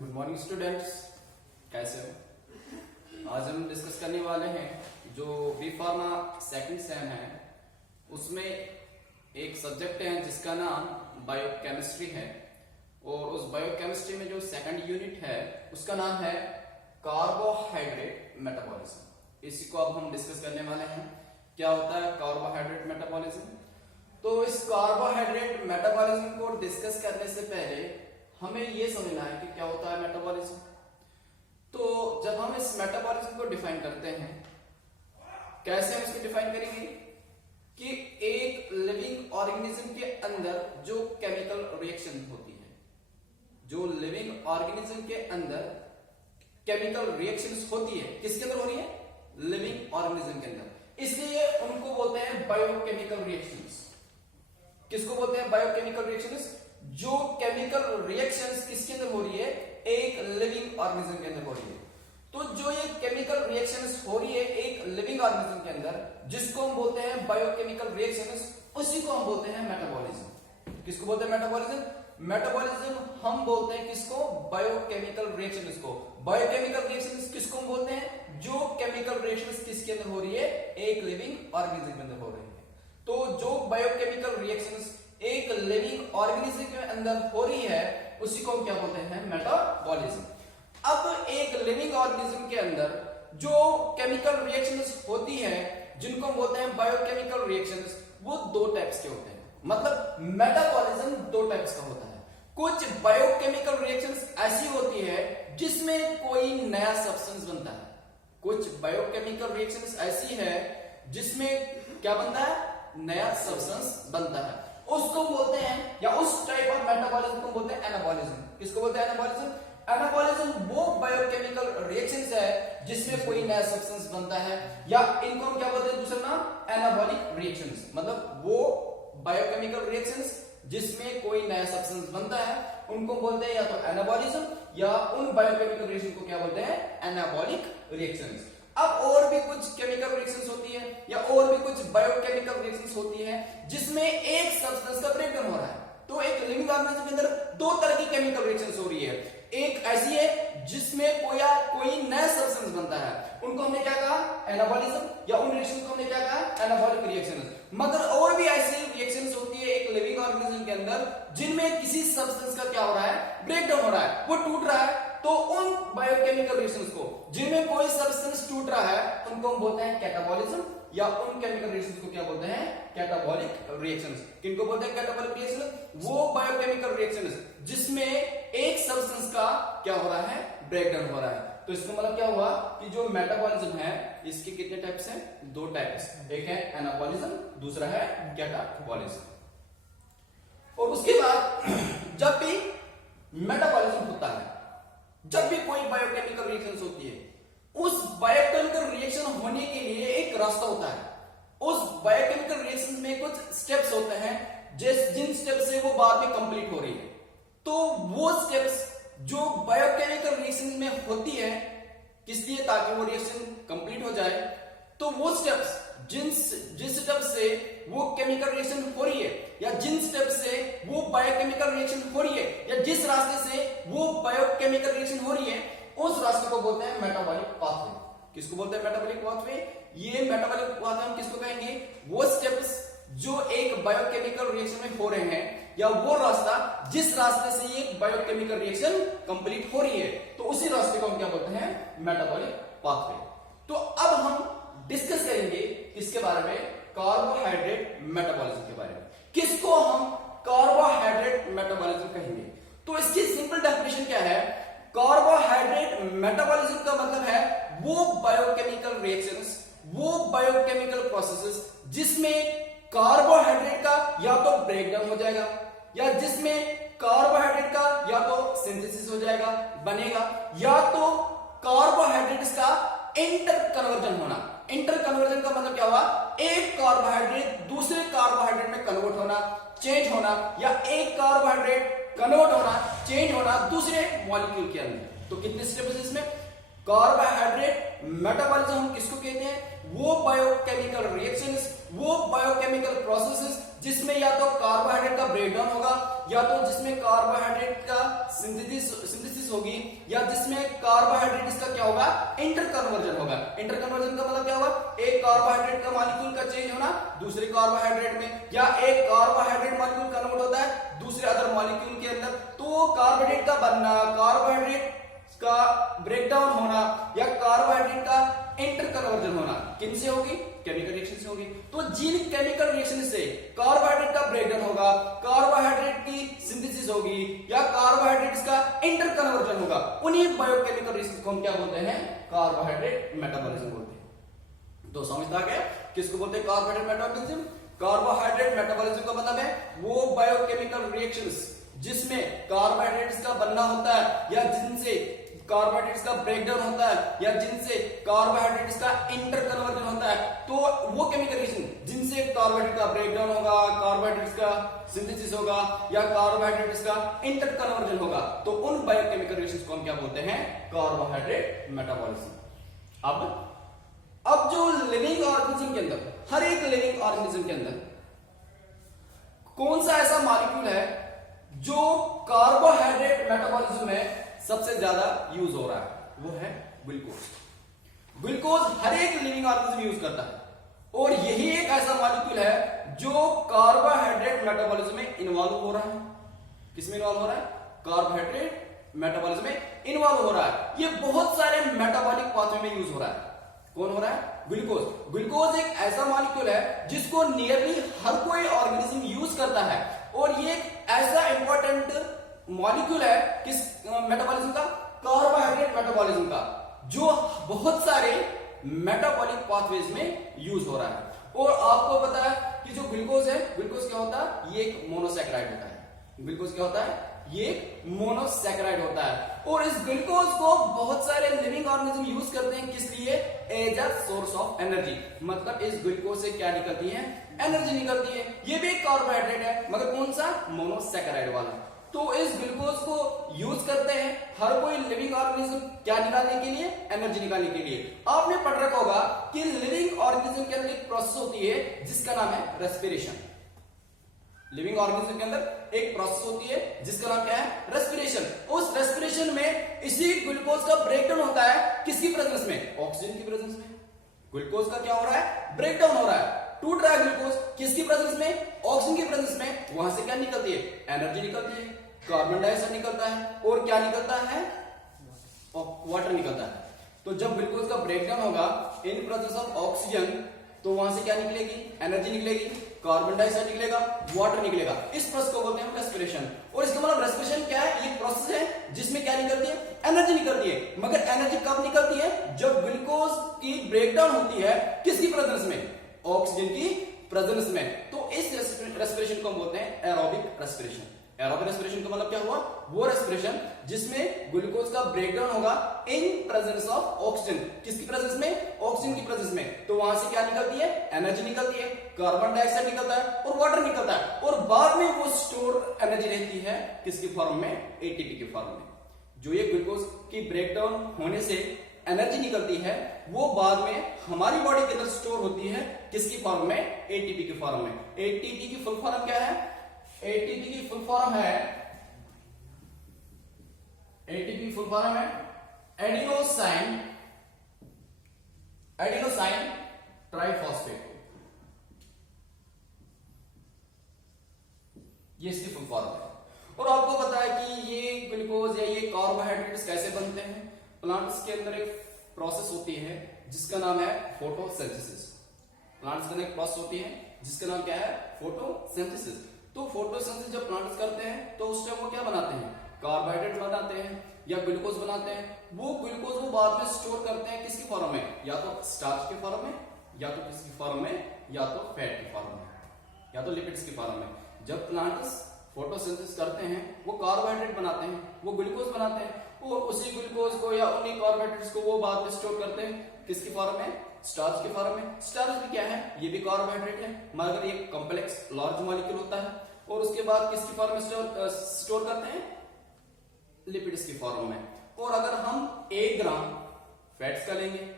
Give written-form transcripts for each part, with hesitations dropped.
Good morning students, कैसे हो। आज हम डिस्कस करने वाले हैं जो बी फार्मा सेकंड सेम है उसमें एक सब्जेक्ट है जिसका नाम बायोकेमिस्ट्री है और उस बायोकेमिस्ट्री में जो सेकंड यूनिट है उसका नाम है कार्बोहाइड्रेट मेटाबॉलिज्म। इसी को अब हम डिस्कस करने वाले हैं। क्या होता है कार्बोहाइड्रेट मेटाबॉलिज्म? तो इस कार्बोहाइड्रेट मेटाबॉलिज्म को डिस्कस करने से पहले हमें यह समझना है कि क्या होता है मेटाबॉलिज्म। तो जब हम इस मेटाबॉलिज्म को डिफाइन करते हैं, कैसे हम इसको डिफाइन करेंगे कि एक लिविंग ऑर्गेनिज्म के अंदर जो केमिकल रिएक्शन होती है, जो लिविंग ऑर्गेनिज्म के अंदर केमिकल रिएक्शंस होती है, किसके अंदर हो रही है? लिविंग ऑर्गेनिज्म के अंदर। इसलिए उनको बोलते हैं बायोकेमिकल रिएक्शंस। किसको बोलते हैं? Biochemical reactions. जो केमिकल रिएक्शंस किसके अंदर हो रही है? एक लिविंग ऑर्गेनिज्म के अंदर हो रही है। तो जो ये केमिकल रिएक्शंस हो रही है एक लिविंग ऑर्गेनिज्म के अंदर, जिसको हम बोलते हैं बायोकेमिकल रिएक्शंस, उसी को हम बोलते हैं मेटाबॉलिज्म। किसको बोलते हैं? मेटाबॉलिज्म। मेटाबॉलिज्म हम बोलते हैं किसको? बायोकेमिकल रिएक्शंस को। बायोकेमिकल रिएक्शंस किसको हम बोलते हैं? जो केमिकल रिएक्शंस किसके अंदर हो रही है? एक लिविंग ऑर्गेनिज्म के अंदर हो रही है। तो जो बायोकेमिकल रिएक्शंस एक लिविंग ऑर्गेनिज्म के अंदर हो रही है उसी को हम क्या बोलते हैं? मेटाबॉलिज्म। अब एक लिविंग ऑर्गेनिज्म के अंदर जो केमिकल रिएक्शंस होती है जिनको हम बोलते हैं बायोकेमिकल रिएक्शंस, वो दो टाइप्स के होते हैं। मतलब मेटाबॉलिज्म दो टाइप्स का होता है। कुछ बायोकेमिकल रिएक्शंस ऐसी होती है जिसमें कोई नया सब्सटेंस बनता है। कुछ बायोकेमिकल रिएक्शंस ऐसी है जिसमें क्या बनता है? नया सब्सटेंस बनता है। उसको बोलते हैं, या उस टाइप ऑफ मेटाबॉलिज्म को बोलते हैं एनाबॉलिज्म। किसको बोलते हैं? एनाबॉलिज्म। एनाबॉलिज्म वो बायोकेमिकल रिएक्शंस है जिसमें कोई नया सब्सटेंस बनता है, या इनको हम क्या बोलते हैं? दूसरा नाम एनाबॉलिक रिएक्शंस। मतलब वो बायोकेमिकल रिएक्शंस जिसमें कोई नया सब्सटेंस बनता है उनको बोलते हैं या तो एनाबॉलिज्म, या उन बायोकेमिकल रिएक्शन को क्या बोलते हैं? Anabolic reactions. अब और भी कुछ केमिकल रिएक्शंस होती है या और भी कुछ बायोकेमिकल रिएक्शंस होती है जिसमें एक सब्सटेंस का ब्रेकडाउन हो रहा है। तो एक लिविंग ऑर्गेनिज्म के अंदर दो तरह की केमिकल रिएक्शंस हो रही है। एक ऐसी है जिसमें कोई नया सब्सटेंस बनता है, उनको हमने क्या कहा? एनाबॉलिज्म, या उन रिएक्शंस को हमने क्या कहा? Anabolic reactions. मगर और भी ऐसी रिएक्शंस होती है एक लिविंग ऑर्गेनिज्म के अंदर जिनमें किसी सब्सटेंस का क्या हो रहा है? ब्रेकडाउन हो रहा है, वो टूट रहा है। तो उन बायोकेमिकल रिएक्शंस को जिनमें कोई सब्सटेंस टूट रहा है उनको हम बोलते हैं कैटाबॉलिज्म, या उन केमिकल रिएक्शंस को क्या बोलते हैं? Catabolic reactions. किनको बोलते हैं कैटाबॉलिक रिएक्शंस? वो बायोकेमिकल रिएक्शंस जिसमें एक सब्सटेंस का क्या हो रहा है? ब्रेकडाउन हो रहा है। तो इसका मतलब क्या हुआ कि जो मेटाबॉलिज्म है इसके कितने टाइप्स हैं? दो टाइप्स। एक है एनाबॉलिज्म, दूसरा है कैटाबॉलिज्म। और उसके बाद जब भी मेटाबॉलिज्म होता है, जब भी कोई बायोकेमिकल रिएक्शंस होती है, उस बायोकेमिकल रिएक्शन होने के लिए एक रास्ता होता है। उस बायोकेमिकल रिएक्शन में कुछ स्टेप्स होते हैं जिन स्टेप्स से वो बाद में कंप्लीट हो रही है। तो वो स्टेप्स जो बायोकेमिकल रिएक्शन में होती है, किस लिए? ताकि वो रिएक्शन कंप्लीट हो जाए। तो वो स्टेप्स जिस स्टेप से वो केमिकल रिएक्शन हो रही है, या जिन स्टेप से वो बायोकेमिकल रिएक्शन हो रही है, या जिस रास्ते से वो बायोकेमिकल रिएक्शन हो रही है, उस रास्ते को बोलते हैं मेटाबॉलिक पाथवे। किसको बोलते हैं? Metabolic pathway. ये मेटाबॉलिक पाथवे हम किसको कहेंगे? वो स्टेप्स जो एक बायोकेमिकल रिएक्शन में हो रहे हैं, या वो रास्ता जिस रास्ते से ये बायोकेमिकल रिएक्शन कंप्लीट हो रही है, तो उसी रास्ते को हम क्या बोलते हैं? Metabolic pathway. तो अब हम डिस्कस करेंगे किसके बारे में? कार्बोहाइड्रेट मेटाबॉलिज्म के बारे में। किसको हम कार्बोहाइड्रेट मेटाबॉलिज्म कहेंगे? तो इसकी सिंपल डेफिनेशन क्या है? कार्बोहाइड्रेट मेटाबॉलिज्म का मतलब है वो बायोकेमिकल रिएक्शंस, वो बायोकेमिकल प्रोसेसेस जिसमें कार्बोहाइड्रेट का या तो ब्रेकडाउन हो जाएगा, या जिसमें कार्बोहाइड्रेट का या तो सिंथेसिस हो जाएगा, बनेगा, या तो कार्बोहाइड्रेट्स का इंटर कन्वर्जन होना। इंटर कन्वर्जन का मतलब क्या हुआ? एक कार्बोहाइड्रेट दूसरे कार्बोहाइड्रेट में कन्वर्ट होना, चेंज होना, या एक कार्बोहाइड्रेट कन्वर्ट होना, चेंज होना दूसरे मॉलिक्यूल के अंदर। तो कितने स्टेप्स है इसमें? कार्बोहाइड्रेट मेटाबॉलिज्म हम किसको कहते हैं? वो बायोकेमिकल रिएक्शंस, वो बायोकेमिकल प्रोसेसेस जिसमें या तो कार्बोहाइड्रेट का ब्रेकडाउन होगा, या तो जिसमें कार्बोहाइड्रेट का सिंथेसिस सिंथेसिस होगी या जिसमें कार्बोहाइड्रेट का क्या होगा, इंटर कन्वर्जन होगा। इंटर कन्वर्जन का मतलब क्या होगा, एक कार्बोहाइड्रेट का मॉलिक्यूल का चेंज होना दूसरे कार्बोहाइड्रेट में, या एक कार्बोहाइड्रेट मॉलिक्यूल कन्वर्ट होता है दूसरे अदर मॉलिक्यूल के अंदर, तो कार्बोहाइड्रेट का बनना, कार्बोहाइड्रेट का ब्रेकडाउन होना या कार्बोहाइड्रेट का इंटर कन्वर्जन होना किन से होगी, केमिकल रिएक्शन से होगी। तो जिन केमिकल रिएक्शन से कार्बोहाइड्रेट का ब्रेकडाउन होगा, कार्बोहाइड्रेट की सिंथेसिस होगी या कार्बोहाइड्रेट्स का इंटर कन्वर्जन होगा, उन्हीं बायोकेमिकल रिएक्शन को हम क्या बोलते हैं, कार्बोहाइड्रेट मेटाबॉलिज्म बोलते हैं। तो समझ आ गया किसको बोलते हैं कार्बोहाइड्रेट मेटाबॉलिज्म। कार्बोहाइड्रेट मेटाबॉलिज्म का मतलब है वो बायोकेमिकल रिएक्शंस जिसमें कार्बोहाइड्रेट्स का बनना होता है या जिनसे कार्बोहाइड्रेट्स का ब्रेकडाउन होता है या जिनसे कार्बोहाइड्रेट्स का इंटर कन्वर्जन होता है, तो वो केमिकल रिएक्शन जिनसे कार्बोहाइड्रेट का ब्रेकडाउन होगा, कार्बोहाइड्रेट्स का सिंथेसिस होगा या कार्बोहाइड्रेट्स का इंटर कन्वर्जन होगा, तो उन बायोकेमिकल रिएक्शंस को हम क्या बोलते हैं, कार्बोहाइड्रेट मेटाबॉलिज्म। अब जो लिविंग ऑर्गेनिज्म के अंदर, हर एक लिविंग ऑर्गेनिज्म के अंदर कौन सा ऐसा मॉलिक्यूल है जो कार्बोहाइड्रेट मेटाबॉलिज्म में सबसे ज्यादा यूज हो रहा है, वो है ग्लूकोज। ग्लूकोज हर एक लिविंग ऑर्गेनिज्म यूज करता है और यही एक ऐसा मॉलिक्यूल है जो कार्बोहाइड्रेट मेटाबॉलिज्म में इन्वॉल्व हो रहा है। किसमें इन्वॉल्व हो रहा है, कार्बोहाइड्रेट मेटाबॉलिज्म में इन्वॉल्व हो रहा है। ये बहुत सारे मेटाबॉलिक पाथवे में यूज हो रहा है। कौन हो रहा है, ग्लूकोज। ग्लूकोज एक ऐसा मॉलिक्यूल है जिसको नियरली हर कोई ऑर्गेनिज्म यूज करता है और ये एक ऐसा इंपॉर्टेंट मॉलिक्यूल है किस मेटाबॉलिज्म का, कार्बोहाइड्रेट मेटाबॉलिज्म का, जो बहुत सारे मेटाबॉलिक पाथवेज में यूज हो रहा है। और आपको पता है कि जो ग्लूकोज है, ग्लूकोज क्या होता है, ये एक मोनोसैकेराइड होता है। ग्लूकोज क्या होता है, ये एक मोनोसैकेराइड होता है और इस ग्लूकोज को बहुत सारे लिविंग ऑर्गेनिज्म यूज करते हैं, किस लिए, as a source of energy. मतलब इस ग्लूकोज से क्या निकलती है, एनर्जी निकलती है। ये भी एक कार्बोहाइड्रेट है मगर कौन सा, मोनोसैकेराइड वाला। तो इस ग्लूकोज को यूज करते हैं हर कोई लिविंग ऑर्गेनिज्म क्या निकालने के लिए, एनर्जी निकालने के लिए। आपने पढ़ रखा होगा कि लिविंग ऑर्गेनिज्म के अंदर एक प्रोसेस होती है जिसका नाम है रेस्पिरेशन। लिविंग ऑर्गेनिज्म के अंदर एक प्रोसेस होती है जिसका नाम क्या है, रेस्पिरेशन। उस रेस्पिरेशन में इसी ग्लूकोज का ब्रेकडाउन होता है, किसकी प्रेजेंस में, ऑक्सीजन की प्रेजेंस में। ग्लूकोज का क्या हो रहा है, ब्रेकडाउन हो रहा है, टूट रहा है ग्लूकोज, किसकी प्रेजेंस में, ऑक्सीजन की प्रेजेंस में। वहां से क्या निकलती है, एनर्जी निकलती है, कार्बन डाइऑक्साइड निकलता है और क्या निकलता है, वाटर निकलता है। तो जब ग्लूकोज का ब्रेकडाउन होगा इन प्रेजेंस ऑफ ऑक्सीजन, तो वहां से क्या निकलेगी, एनर्जी निकलेगी, कार्बन डाइऑक्साइड निकलेगा, वाटर निकलेगा। इस प्रोसेस को बोलते हैं रेस्पिरेशन। और इसका मतलब रेस्पिरेशन क्या है, ये प्रोसेस है जिसमें क्या निकलती है, एनर्जी निकलती है। मगर एनर्जी कब निकलती है, जब ग्लूकोज की ब्रेकडाउन होती है, किसकी प्रेजेंस में, ऑक्सीजन की प्रेजेंस में। तो इस रेस्पिरेशन को हम बोलते हैं एरोबिक रेस्पिरेशन। एरोबिक रेस्पिरेशन का मतलब क्या हुआ, वो रेस्पिरेशन जिसमें ग्लूकोज का ब्रेकडाउन होगा इन प्रेजेंस ऑफ ऑक्सीजन। किसकी प्रेजेंस में, ऑक्सीजन की प्रेजेंस में। तो वहां से क्या निकलती है, एनर्जी निकलती है, कार्बन डाइऑक्साइड निकलता है और वाटर निकलता है। और बाद में वो स्टोर एनर्जी रहती है किसकी फॉर्म में, एटीपी के फॉर्म में। जो ये ग्लूकोज की ब्रेकडाउन होने से एनर्जी निकलती है, वो बाद में हमारी बॉडी के अंदर स्टोर होती है किसकी फॉर्म में, एटीपी की फॉर्म में। एटीपी की फुल फॉर्म क्या है, एटीपी की फुल फॉर्म है, एटीपी फुल फॉर्म है एडिनोसाइन ट्राइफॉस्फेट। ये इसकी फुल फॉर्म है। और आपको पता है कि ये ग्लूकोज या ये कार्बोहाइड्रेट्स कैसे बनते हैं। प्लांट्स के अंदर एक प्रोसेस होती है जिसका नाम है फोटोसिंथेसिस। प्लांट्स के अंदर एक प्रोसेस होती है जिसका नाम क्या है, फोटोसिंथेसिस। तो फोटोसिंथेसिस जब प्लांट्स करते हैं तो उस टाइम वो क्या बनाते हैं, कार्बोहाइड्रेट बनाते हैं या ग्लूकोज बनाते हैं। वो ग्लूकोज वो बाद में स्टोर करते हैं किसकी फॉर्म में, या तो स्टार्च के फॉर्म में, या तो किसकी फॉर्म में, या तो फैट की फॉर्म में, या तो लिपिड्स की फॉर्म में। जब प्लांट्स फोटोसिंथेसिस करते हैं वो कार्बोहाइड्रेट बनाते हैं, वो ग्लूकोज बनाते हैं और उसी ग्लूकोज को या उन्हीं कार्बोहाइड्रेट्स को वो बाद में स्टोर करते हैं किसकी फॉर्म में, स्टार्च के फॉर्म में। स्टार्च भी क्या है, ये भी कार्बोहाइड्रेट है मगर ये कॉम्प्लेक्स लार्ज मॉलिक्यूल होता है। और उसके बाद किसकी फॉर्म में स्टोर करते हैं, लिपिड्स की फॉर्म में। और अगर हम 1 ग्राम फैट्स का लेंगे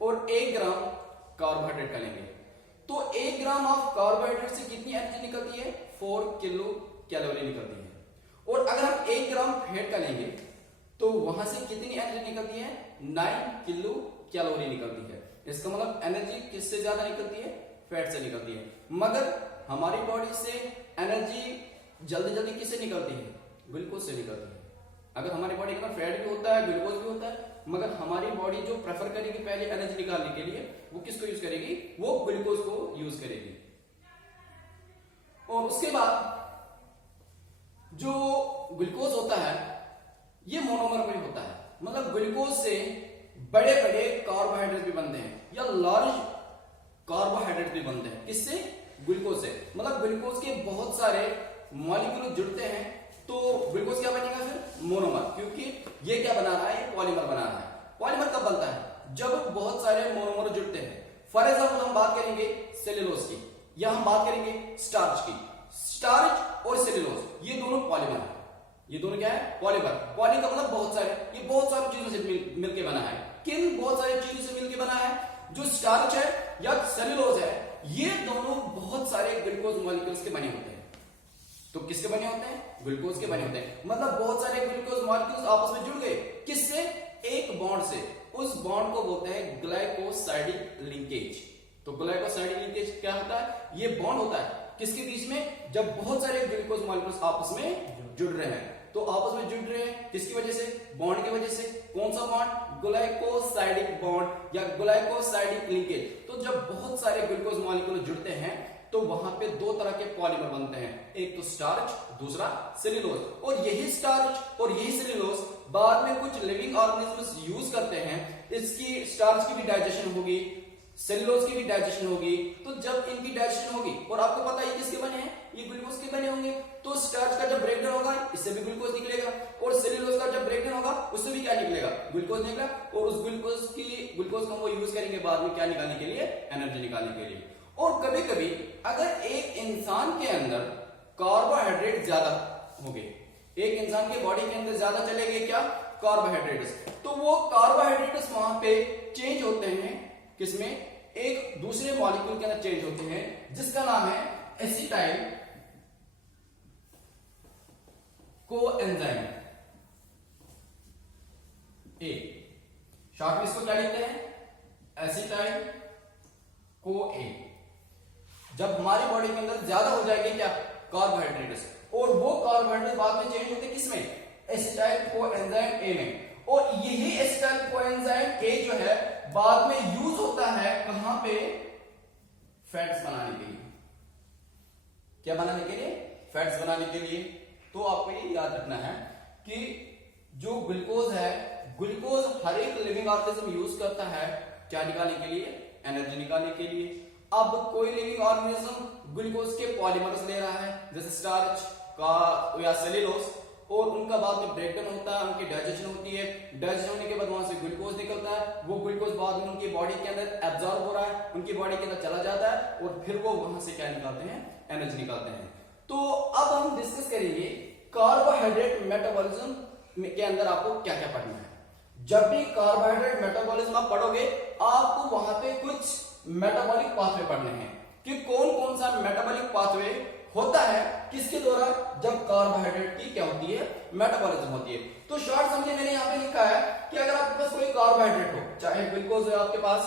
और 1 ग्राम कार्बोहाइड्रेट का लेंगे तो 1 ग्राम ऑफ कार्बोहाइड्रेट से कितनी एनर्जी निकलती है, 4 किलो कैलोरी निकलती है। और अगर हम 1 ग्राम फैट का लेंगे तो वहां से कितनी एनर्जी निकलती है? 9 किलो कैलोरी निकलती है। इसका मतलब एनर्जी किससे ज्यादा निकलती है? फैट से निकलती है। मगर हमारी बॉडी से एनर्जी जल्दी जल्दी किससे निकलती है? ग्लूकोज से निकलती है। अगर हमारी बॉडी के अंदर फैट भी होता है, ग्लूकोज भी होता है, मगर हमारी बॉडी जो प्रेफर करेगी पहले एनर्जी निकालने के लिए, वो किसको यूज करेगी? वो ग्लूकोज को यूज करेगी। और उसके बाद जो ग्लूकोज होता है ये मोनोमर में होता है, मतलब ग्लूकोज से बड़े बड़े कार्बोहाइड्रेट भी बनते हैं या लार्ज कार्बोहाइड्रेट भी बनते हैं। किससे? ग्लूकोज से। मतलब ग्लूकोज के बहुत सारे मॉलिक्यूल जुड़ते हैं तो ग्लूकोज क्या बनेगा फिर? मोनोमर। क्योंकि ये क्या बना रहा है? ये पॉलीमर बना रहा है। पॉलीमर कब बनता है? जब बहुत सारे मोनोमर जुड़ते हैं। फॉर एग्जाम्पल हम बात करेंगे सेल्यूलोज की या हम बात करेंगे स्टार्च की। स्टार्च और सेल्यूलोज ये दोनों पॉलीमर है। ये दोनों क्या है? पॉलीमर। पॉली का मतलब बहुत सारे, ये बहुत सारी चीजों से मिलकर बना है। किन बहुत सारी चीजों से मिलकर बना है? जो स्टार्च है या सेल्यूलोज है, ये दोनों बहुत सारे ग्लूकोज मॉलिक्यूल्स के बने होते हैं। तो किसके बने होते हैं? ग्लूकोज के बने होते हैं। मतलब बहुत सारे ग्लूकोज मॉलिक्यूल्स आपस में जुड़ गए। किससे? एक बॉन्ड से। उस बॉन्ड को बोलते हैं ग्लाइकोसाइडिक लिंकेज। तो ग्लाइकोसाइडिक लिंकेज क्या होता है? ये बॉन्ड होता है किसके बीच में? जब बहुत सारे ग्लूकोज मॉलिक्यूल्स आपस में जुड़ रहे हैं। तो आपस में जुड़ रहे हैं किसकी वजह से? बॉन्ड की वजह से। कौन सा बॉन्ड? ग्लाइकोसाइडिक बॉन्ड या ग्लाइकोसाइडिक लिंकेज। तो जब बहुत सारे ग्लूकोज मॉलिक्यूल जुड़ते हैं तो वहां पे दो तरह के पॉलीमर बनते हैं, एक तो स्टार्च, दूसरा सेल्यूलोज। और यही स्टार्च और यही सेल्यूलोज बाद में कुछ लिविंग ऑर्गेनिजम्स यूज करते हैं। इसकी स्टार्च की भी डाइजेशन होगी, सेल्यूलोज की भी डाइजेशन होगी। तो जब इनकी डाइजेशन होगी, और आपको पता है किसके बने हैं? ये ग्लूकोज के बने होंगे। तो स्टार्च का जब ब्रेकडाउन होगा इससे भी ग्लूकोज निकलेगा, और सेल्यूलोज का जब ब्रेकडाउन होगा उससे भी क्या निकलेगा? ग्लूकोज निकलेगा। और उस ग्लूकोज को वो यूज करेंगे बाद में क्या निकालने के लिए? एनर्जी निकालने के लिए। और कभी कभी अगर एक इंसान के अंदर कार्बोहाइड्रेट ज्यादा हो गए, एक इंसान के बॉडी के अंदर ज्यादा चले गए क्या? कार्बोहाइड्रेट्स। तो वो कार्बोहाइड्रेट्स वहां पे चेंज होते हैं किसमें? एक दूसरे मॉलिक्यूल के अंदर चेंज होते हैं जिसका नाम है एसिटाइल कोएंजाइम ए। शॉर्ट में इसको क्या लिखते हैं? Acetyl CoA. जब हमारी बॉडी के अंदर ज्यादा हो जाएंगे क्या? कार्बोहाइड्रेट्स, और वो कार्बोहाइड्रेट बाद में चेंज होते किसमें? एसिटाइल कोएंजाइम ए में। और यही एसिटाइल कोएंजाइम ए जो है बाद में यूज होता है कहां पे? फैट्स बनाने के लिए। क्या बनाने के लिए? फैट्स बनाने के लिए। तो आपको ये याद रखना है कि जो ग्लूकोज है, ग्लूकोज हर एक लिविंग ऑर्गेनिज्म यूज करता है क्या निकालने के लिए? एनर्जी निकालने के लिए। अब कोई लिविंग ऑर्गेनिज्म ग्लूकोज के पॉलीमर्स ले रहा है जैसे स्टार्च का या सेल्यूलोज, और उनका बाद में ब्रेकडाउन होता है, उनकी डाइजेशन होती है। डाइजेशन होने के बाद वहां से ग्लूकोज निकलता है। वो ग्लूकोज बाद में उनकी बॉडी के अंदर एब्जॉर्ब हो रहा है, उनकी बॉडी के अंदर चला जाता है, और फिर वो वहां से क्या निकालते हैं? एनर्जी निकालते हैं। तो अब हम डिस्कस करेंगे कार्बोहाइड्रेट मेटाबॉलिज्म के अंदर आपको क्या क्या पढ़ना है। जब भी कार्बोहाइड्रेट मेटाबॉलिज्म आप पढ़ोगे आपको वहां पे कुछ मेटाबॉलिक पाथवे पढ़ने हैं कि कौन कौन सा मेटाबॉलिक पाथवे होता है किसके द्वारा? जब कार्बोहाइड्रेट की क्या होती है? मेटाबॉलिज्म होती है। तो शॉर्ट समझे मैंने यहां पे लिखा है कि अगर आपके पास कोई कार्बोहाइड्रेट हो, चाहे ग्लूकोज है आपके पास,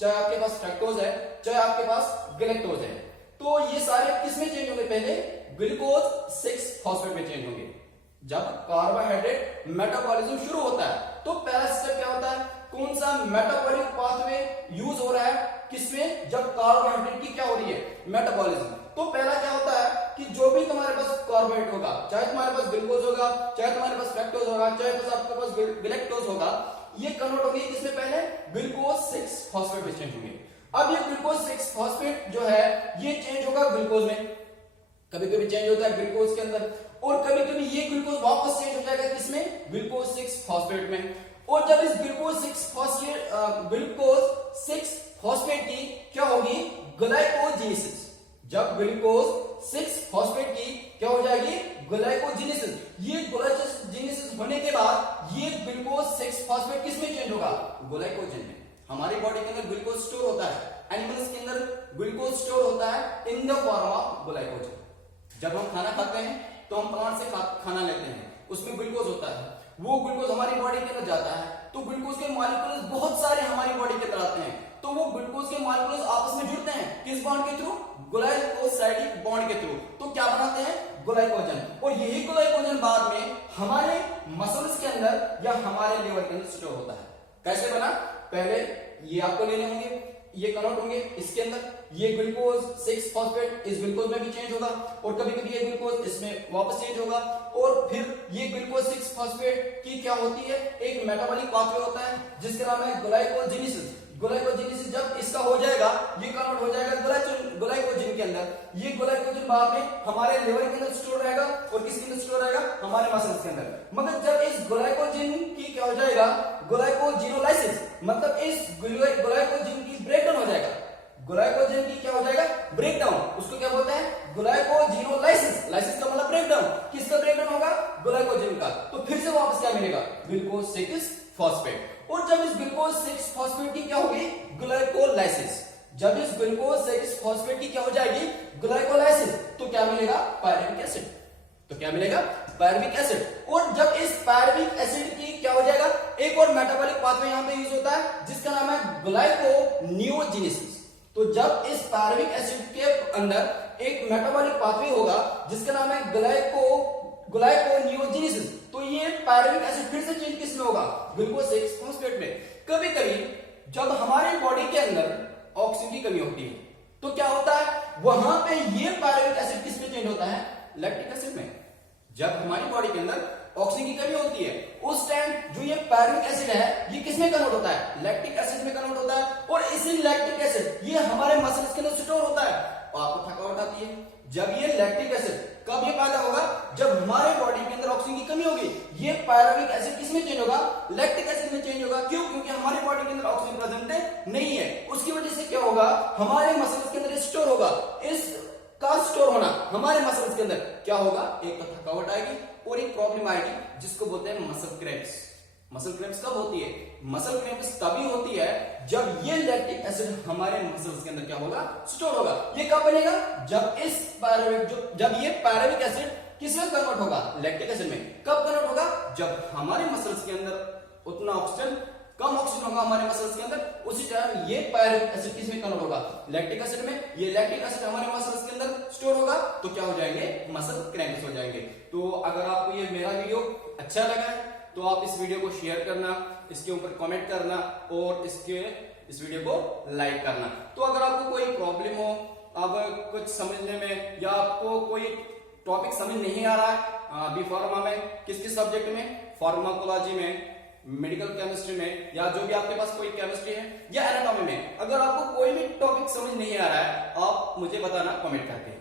चाहे आपके पास फ्रक्टोज है, चाहे आपके पास गैलेक्टोज है, तो ये सारे किसमें चेंज होंगे? पहले ग्लूकोज 6 फॉस्फेट में चेंज होंगे। जब कार्बोहाइड्रेट मेटाबॉलिज्म शुरू होता है तो पहला स्टेप क्या होता है? कौन सा मेटाबॉलिक पाथवे यूज हो रहा है किसमें? जब कार्बोहाइड्रेट की क्या हो रही है? मेटाबॉलिज्म। तो पहला क्या होता है कि जो भी तुम्हारे पास कार्बोहाइड्रेट होगा, चाहे तुम्हारे पास ग्लूकोज होगा, चाहे तुम्हारे पास फ्रक्टोज होगा, चाहे आपके पास गैलेक्टोज होगा, ये कन्वर्ट होंगे किसमें? पहले ग्लूकोज 6 फॉस्फेट में चेंज होंगे। अब ये ग्लूकोज 6 फॉस्फेट जो है ये चेंज होगा ग्लूकोज में। कभी कभी चेंज होता है ग्लूकोज के अंदर, और कभी कभी ये ग्लूकोज वापस चेंज हो जाएगा किसमें? ग्लूकोज 6 फॉस्फेट में। और जब इस ग्लूकोज 6 फॉस्फेट की क्या होगी? ग्लाइकोजेनेसिस। जब ग्लूकोज 6 फॉस्फेट की क्या हो जाएगी? ग्लाइकोजेनेसिस। ये ग्लाइकोजेनेसिस होने के बाद ये ग्लूकोज 6 फॉस्फेट किसमें चेंज होगा? ग्लाइकोजन में। हमारी बॉडी के अंदर ग्लूकोज स्टोर होता है, एनिमल्स के अंदर ग्लूकोज स्टोर होता है in the form of glycogen. जब हम खाना खाते हैं तो हम प्लांट से खाना लेते हैं, उसमें ग्लूकोज होता है। वो ग्लूकोज हमारी बॉडी के अंदर जाता है तो ग्लूकोज के मॉलिक्यूल्स बहुत सारे हमारी बॉडी के अंदर आते हैं, तो वो ग्लूकोज के मॉलिक्यूल्स आपस में जुड़ते हैं किस बॉन्ड के थ्रू? ग्लाइकोसाइडिक बॉन्ड के थ्रू। तो क्या बनाते हैं? ग्लाइकोजन। और यही ग्लाइकोजन बाद में हमारे मसल्स के अंदर या हमारे लिवर के अंदर स्टोर होता है। कैसे बना? पहले ये आपको लेने होंगे, ये कन्वर्ट होंगे इसके अंदर, ये ग्लूकोज 6 फॉस्फेट इस ग्लूकोज में भी चेंज होगा और कभी कभी ये ग्लूकोज इसमें वापस चेंज होगा और फिर ये ग्लूकोज 6 फॉस्फेट की क्या होती है? एक मेटाबॉलिक पाथवे होता है जिसका नाम है ग्लाइकोजेनेसिस। ग्लाइकोजेनेसिस जब इसका हो जाएगा ये कन्वर्ट हो जाएगा ग्लाइकोजन के अंदर। ये ग्लाइकोजन बाद में हमारे लिवर के अंदर स्टोर रहेगा और किसके अंदर स्टोर रहेगा? हमारे मसल्स के अंदर। मगर जब इस ग्लाइकोजन की क्या हो जाएगा? ग्लाइकोजिनोलाइसिस, मतलब इस ग्लाइकोजन की ब्रेकडाउन हो जाएगा। ग्लाइकोजन की क्या हो जाएगा? ब्रेकडाउन। उसको क्या बोलते हैं? ग्लाइकोजिनोलाइसिस। लाइसिस का मतलब ब्रेकडाउन। किसका ब्रेकडाउन होगा? ग्लाइकोजन का। तो फिर से वापस क्या मिलेगा? Glucose 6 phosphate. और जब इस ग्लूकोज 6 फॉस्फेट की क्या होगी? ग्लाइकोलाइसिस। जब इस ग्लूकोज 6 फॉस्फेट की क्या हो जाएगी? ग्लाइकोलाइसिस, तो क्या मिलेगा? Pyruvic acid. तो क्या मिलेगा? Pyruvic acid. और जब इस पायरुविक एसिड की क्या हो जाएगा? एक और मेटाबॉलिक पाथवे यहां पे यूज होता है जिसका नाम है ग्लाइकोनियोजेनेसिस। तो जब इस पायरुविक एसिड के अंदर एक मेटाबॉलिक पाथवे होगा जिसका नाम है ग्लाइकोनियोजेनेसिस, तो ये पायरुविक एसिड फिर से चेंज किस में होगा? ग्लूकोज 6 फॉस्फेट में। कभी कभी जब हमारे बॉडी के अंदर ऑक्सीजन की कमी होती है तो क्या होता है? वहां पे ये पायरुविक एसिड किस में चेंज होता है? लैक्टिक एसिड में। जब हमारी बॉडी के अंदर ऑक्सीजन की कमी होती है उस टाइम जो ये पायरुविक एसिड है ये किसमें कन्वर्ट होता है? लैक्टिक एसिड में कन्वर्ट होता है। और इसी लैक्टिक एसिड ये हमारे मसल्स के अंदर स्टोर होता है और आपको थकावट आती है। जब ये लैक्टिक एसिड कब ये पैदा होगा? जब हमारे बॉडी के अंदर ऑक्सीजन की कमी होगी। ये पायरुविक एसिड किसमें चेंज होगा? लैक्टिक एसिड में चेंज होगा। क्यों? क्योंकि हमारी बॉडी के अंदर ऑक्सीजन प्रेजेंट नहीं है। उसकी वजह से क्या होगा? हमारे मसल्स के अंदर स्टोर होगा। इस का स्टोर होना हमारे मसल्स के अंदर क्या होगा? एक तो थकावट आएगी और एक प्रॉब्लम आएगी जिसको बोलते हैं मसल क्रैम्प्स। मसल क्रैम्प्स कब होती है? मसल क्रैम्प्स तभी होती है जब ये लैक्टिक एसिड हमारे मसल्स के अंदर क्या होगा? स्टोर होगा। ये कब बनेगा? जब जब ये पायरुविक एसिड किसमें कन्वर्ट होगा? लैक्टिक एसिड में। कब कन्वर्ट होगा? जब हमारे मसल्स के अंदर उतना ऑक्सीजन कम ऑक्सीजन होगा हमारे मसल्स के अंदर, उसी टाइम ये पायरुविक एसिड किसमें कन्वर्ट होगा? लैक्टिक एसिड में। ये लैक्टिक एसिड हमारे मसल्स के अंदर स्टोर होगा तो क्या हो जाएंगे? मसल क्रैम्प्स हो जाएंगे। तो अगर आपको ये मेरा वीडियो अच्छा लगा है तो आप इस वीडियो को शेयर करना, इसके ऊपर कमेंट करना और इस वीडियो को लाइक करना। तो अगर आपको कोई प्रॉब्लम हो, अब कुछ समझने में या आपको कोई टॉपिक समझ नहीं आ रहा है बी फार्मा में, किस सब्जेक्ट में? फार्माकोलॉजी में, मेडिकल केमिस्ट्री में, या जो भी आपके पास कोई केमिस्ट्री है या एनाटॉमी में, अगर आपको कोई भी टॉपिक समझ नहीं आ रहा है आप मुझे बताना कमेंट करके।